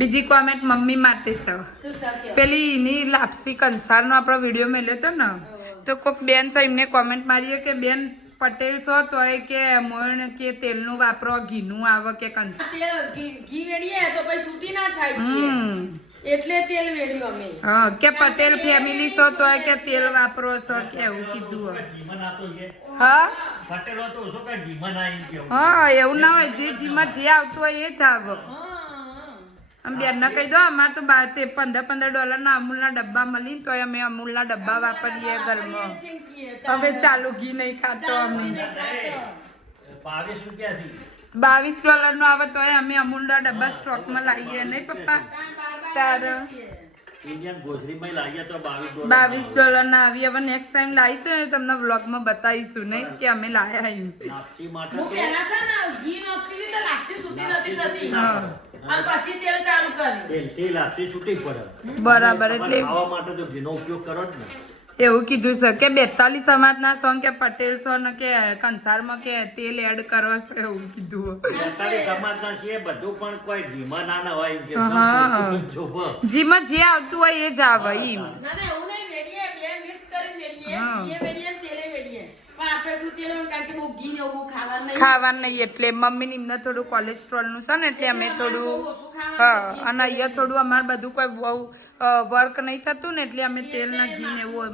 બીજી comment mummy માટે છે પેલી એની લાપસી કંસારનો આપણો વિડીયો મેલ્યો હતો ને તો કોઈક બેન છે એમને કોમેન્ટ મારીએ કે બેન પટેલ છો તોય કે મોણ કે તેલનું વાપરો ઘીનું આવે કે કંસાર ઘી વેડીએ તો પછી છૂટી ના થાય એટલે તેલ વેડ્યું અમે હા કે પટેલ ફેમિલી છો તોય કે તેલ વાપરો છો કે એવું કીધું હા હા એવું ના હોય જે જીમાં જે આવતું હોય એ જ આવે અમે બેનને કહી દો અમારે તો $15 ના અમૂલના ડબ્બા મળી તો અમે અમૂલના ડબ્બા વાપરીએ ઘરમાં હવે ચાલુ ઘી નહીં ખાતો અમે $22 નો આવે તો અમે અમૂલના ડબ્બા સ્ટોકમાં લાવીએ નહીં પપ્પા તાર $22 ના આવી હવે નેક્સ્ટ ટાઈમ લાવીશું ને તમને વ્લોગમાં બતાવીશું નહીં કે અમે લાયા બરાબર એટલે એવું કીધું છે કે 42 સમાજના સોંગ કે પટેલ સોંગ કે કંસારમાં કે તેલ એડ કરો છે એવું કીધું જીમાં જે આવતું હોય એ જ આવે એમ ખાવાનું નહીં એટલે મમ્મી એમને થોડું કોલેસ્ટ્રોલ નું છે ને એટલે અમે થોડું હા અને અહીંયા થોડું અમારે બધું કોઈ બહુ વર્ક નહીં થતું ને એટલે અમે તેલ ના ઘી ને એવું